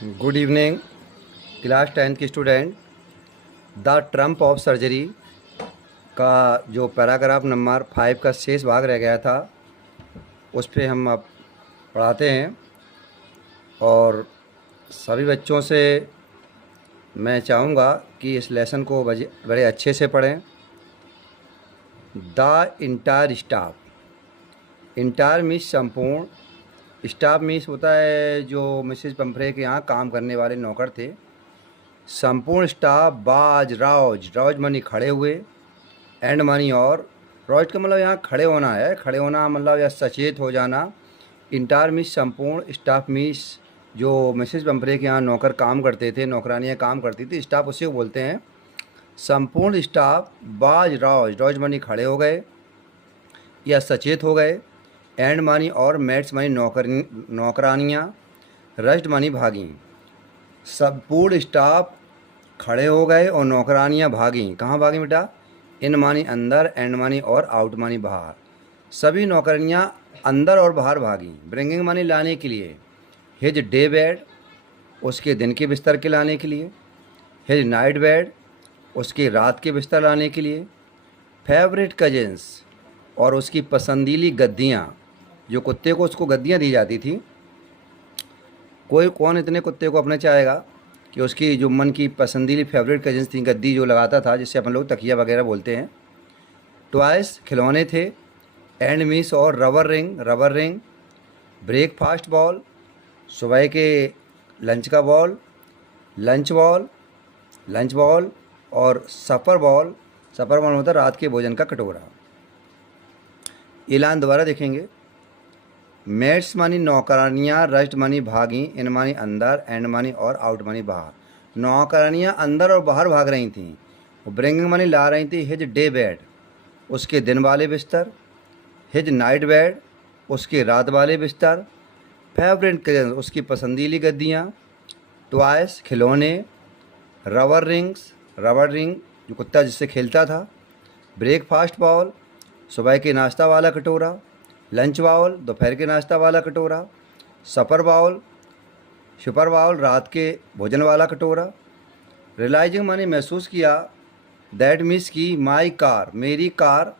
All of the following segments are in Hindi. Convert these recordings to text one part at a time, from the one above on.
गुड इवनिंग क्लास 10th की student. The Trump of surgery का जो पैराग्राफ नंबर 5 का शेष भाग रह गया था उस पे हम अब पढ़ाते हैं और सभी बच्चों से मैं चाहूँगा कि इस लेसन को बड़े अच्छे से पढ़ें। The entire staff, entire means संपूर्ण, स्टाफ मीन्स होता है जो मिसेज पंफरे के यहाँ काम करने वाले नौकर थे। संपूर्ण स्टाफ बाज रौज, रौज मानी खड़े हुए, एंड मानी और, रौज का मतलब यहाँ खड़े होना है, खड़े होना मतलब या सचेत हो जाना। इंटायर मीन्स संपूर्ण, स्टाफ मीन्स जो मिसेज पंफरे के यहाँ नौकर काम करते थे, नौकरानियाँ काम करती थी, स्टाफ उसे बोलते हैं। संपूर्ण स्टाफ बाज रौज, रौज मानी खड़े हो गए या सचेत हो गए, एंड मानी और, मेट्स मानी नौकरानियाँ, रश्ड मानी भागी। संपूर्ण स्टाफ खड़े हो गए और नौकरानियाँ भागी। कहाँ भागी बेटा? इन मानी अंदर, एंड मानी और, आउट मानी बाहर। सभी नौकरानियाँ अंदर और बाहर भागी। ब्रिंगिंग मानी लाने के लिए, हिज डे बेड उसके दिन के बिस्तर के लाने के लिए, हिज नाइट बेड उसके रात के बिस्तर लाने के लिए, फेवरेट कजिन्स और उसकी पसंदीली गद्दियाँ, जो कुत्ते को उसको गद्दियाँ दी जाती थी। कोई कौन इतने कुत्ते को अपने चाहेगा कि उसकी जो मन की पसंदीली फेवरेट कजिन्स थी, गद्दी जो लगाता था जिससे अपन लोग तकिया वगैरह बोलते हैं। टॉयस खिलौने थे, एंड मीस और, rubber ring rubber ring, breakfast ball सुबह के लंच का ball, lunch ball lunch ball, और सफ़र बॉल, सफ़र बॉल होता है रात के भोजन का कटोरा। ऐलान दोबारा देखेंगे। मेट्स मानी नौकरानियाँ, रश्ड मानी भागी, इन मानी अंदर, एंड मानी और, आउट मानी बाहर। नौकरानियाँ अंदर और बाहर भाग रही थीं। ब्रिंगिंग मानी ला रही थी हिज डे बेड उसके दिन वाले बिस्तर, हिज नाइट बेड उसके रात वाले बिस्तर, फेवरेट कजिन्स उसकी पसंदीली गद्दियाँ, टॉयस खिलौने, रबर रिंग्स रबर रिंग जो कुत्ता जिससे खेलता था, ब्रेकफास्ट बॉल सुबह के नाश्ता वाला कटोरा, लंच बाउल दोपहर के नाश्ता वाला कटोरा, सफ़र बाउल सुपर बाउल रात के भोजन वाला कटोरा। रियलाइजिंग माने महसूस किया, दैट मीन्स की माई कार मेरी कार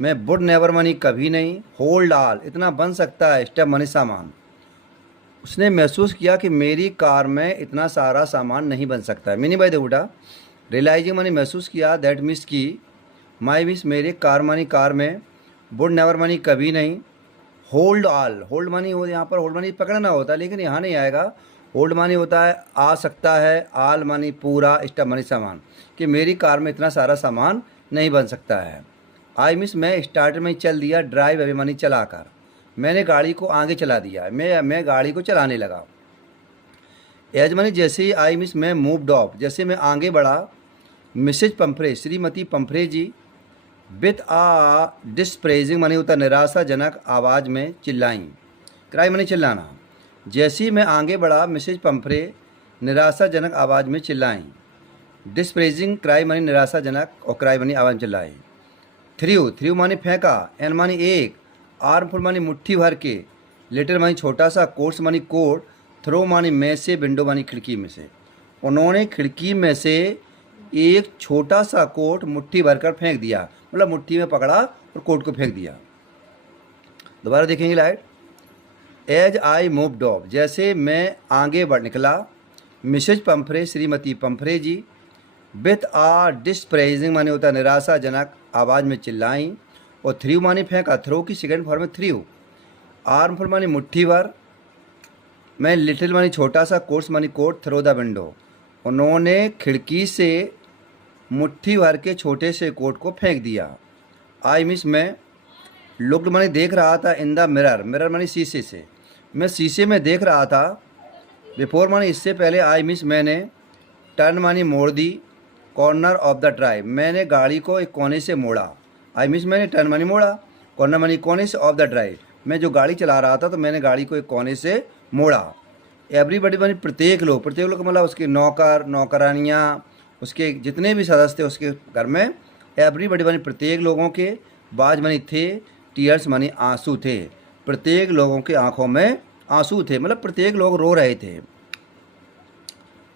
में, वुड नेवर मानी कभी नहीं, होल्ड ऑल इतना बन सकता है, स्टेप मानी सामान। उसने महसूस किया कि मेरी कार में इतना सारा सामान नहीं बन सकता है। मिनी बाई दे बेटा, रियलाइजिंग मानी महसूस किया, दैट मीन्स की माई मीन्स मेरे, कार मानी कार में, वुड नेवर मानी कभी नहीं, होल्ड ऑल, होल्ड मानी हो, यहाँ पर होल्ड मानी पकड़ना होता है लेकिन यहाँ नहीं आएगा। होल्ड मानी होता है आ सकता है, आल मानी पूरा, स्टफ मानी सामान, कि मेरी कार में इतना सारा सामान नहीं बन सकता है। आई मिस मैं स्टार्टर में चल दिया, ड्राइव अभी मानी चलाकर, मैंने गाड़ी को आगे चला दिया, मैं गाड़ी को चलाने लगा। एज मानी जैसे ही, आई मिस मैं मूव्ड ऑफ जैसे मैं आगे बढ़ा, मिसेज पंफरे श्रीमती Pumphrey ji, with a disparaging मानी होता निराशाजनक आवाज़ में चिल्लाई, क्राई मानी चिल्लाना। जैसे ही मैं आगे बढ़ा, मिसेज पंफरे निराशाजनक आवाज़ में चिल्लाई, डिस्प्रेजिंग क्राई मानी निराशाजनक और क्राई मानी आवाज़ में चिल्लाई। थ्रू थ्रू मानी फेंका, एन मानी एक, आर्मफुल मानी मुट्ठी भर के, लिटिल मानी छोटा सा, कोट्स मानी कोट, थ्रो मानी में से, विंडो मानी खिड़की में से। उन्होंने खिड़की में से एक छोटा सा कोट मुट्ठी भरकर फेंक दिया, मतलब मुट्ठी में पकड़ा और कोट को फेंक दिया। दोबारा देखेंगे light. As I moved off जैसे मैं आगे बढ़ निकला, मिसेज पंफरे श्रीमती Pumphrey ji, with a disparaging माने होता निराशाजनक आवाज़ में चिल्लाई, और थ्रू मानी फेंका, थ्रो की सेकंड फॉर्म में थ्रू, आर्मफुल मानी मुट्ठी भर, मैं लिटिल मानी छोटा सा, कोट्स मानी कोट, थ्रो द विंडो उन्होंने खिड़की से मुट्ठी भर के छोटे से कोट को फेंक दिया। आई मिस मैं लुक्ड मानी देख रहा था, इन द मिरर, मिरर मानी शीशे से, मैं शीशे में देख रहा था। बिफोर मानी इससे पहले, आई मिस मैंने, टर्न मानी मोड़ दी, कॉर्नर ऑफ द ड्राइव मैंने गाड़ी को एक कोने से मोड़ा। आई मिस मैंने टर्न मानी मोड़ा, कॉर्नर मानी कोने से, ऑफ द ड्राइव मैं जो गाड़ी चला रहा था तो मैंने गाड़ी को एक कोने से मोड़ा। एवरीबडी मानी प्रत्येक लोग, प्रत्येक लोग मतलब उसके नौकर नौकरानियाँ, उसके जितने भी सदस्य थे उसके घर में, एवरीबडी मानी प्रत्येक लोगों के, बाज मानी थे, टीयर्स मानी आंसू थे, प्रत्येक लोगों की आंखों में आंसू थे, मतलब प्रत्येक लोग रो रहे थे।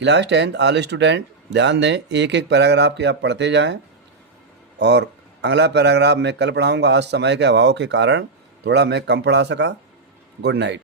क्लास 10th ऑल स्टूडेंट ध्यान दें, एक एक पैराग्राफ के आप पढ़ते जाएं और अगला पैराग्राफ मैं कल पढ़ाऊंगा। आज समय के अभाव के कारण थोड़ा मैं कम पढ़ा सका। Good night.